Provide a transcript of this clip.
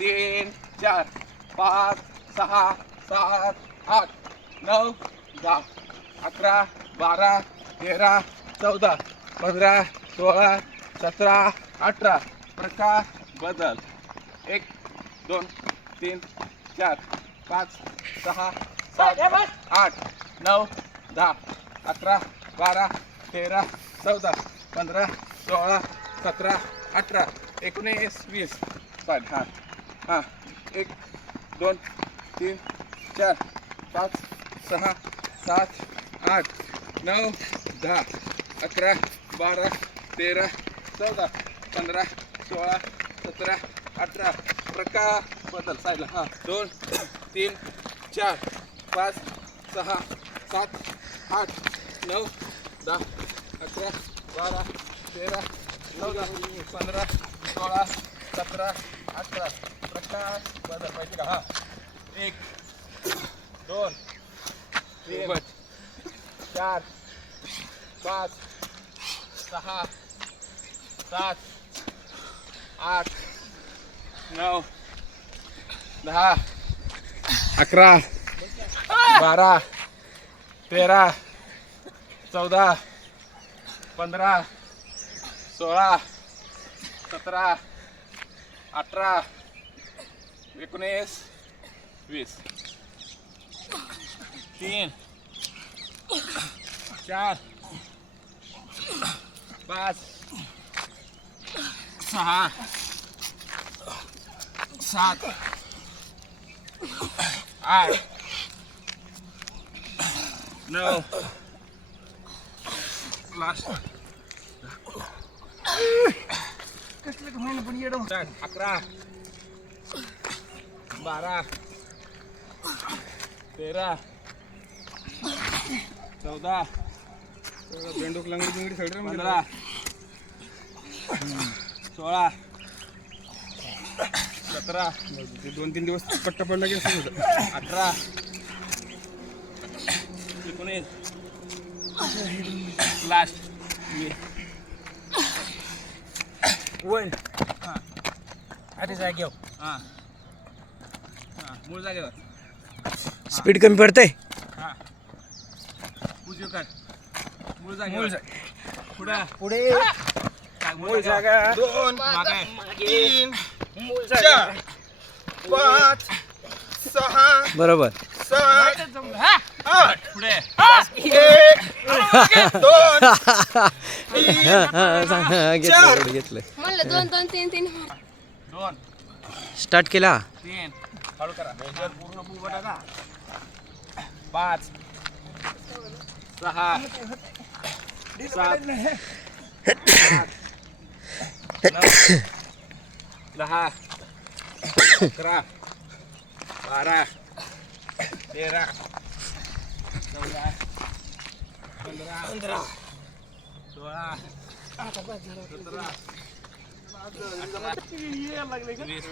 तीन चार पाच सहा सात आठ नऊ दहा अकरा बारा तेरा चौदा पंधरा सोळा सतरा अठरा. प्रकार बदल. एक दोन तीन चार पाच सहा सात आठ नऊ दहा अकरा बारा तेरा चौदा पंधरा सोळा सतरा अठरा एकोणीस वीस. चालेल हां एक दोन तीन चार पाच सहा सात आठ नऊ दहा अकरा बारा तेरा चौदा पंधरा सोळा सतरा अठरा प्रकार बदल सायला हां दोन तीन चार पाच सहा सात आठ नऊ दहा अकरा बारा तेरा चौदा पंधरा सोळा सतरा अठरा प्रकार बदल पाहिजे का हां. एक दोन तीन चार पाच सहा सात आठ नऊ दहा अकरा. बारा तेरा चौदा पंधरा सोळा सतरा अठरा एकोणीस वीस. तीन चार पाच सहा सात आठ नऊ. लास्ट. चार, अकरा बारा. तेरा. चौदा. बेंडूक लंगडी बिंगडी सगळं पंधरा. सोळा. सतरा. दोन तीन दिवस पट्टा पडला की अठरा. एकोणीस. लास्ट. वन अरे जागेव हां. हां. मूळ जागेवर. स्पीड कमी पडतंय? हां. उजवी काढ मूळ जागेवर. पुढं. पुढे. जागा. दोन मागे. तीन मूळ चार पाच सहा बरोबर. सात आठ. पुढे. एक दोन घेतलं घेतलं. म्हणलं दोन दोन तीन तीन दोन. स्टार्ट केला. तीन. हळू करा. पूर्ण बुबटा का? पाच. सहा. सात. दहा. अकरा. बारा. तेरा. चौदा. पंधरा. सोळा. सतरा. वीस.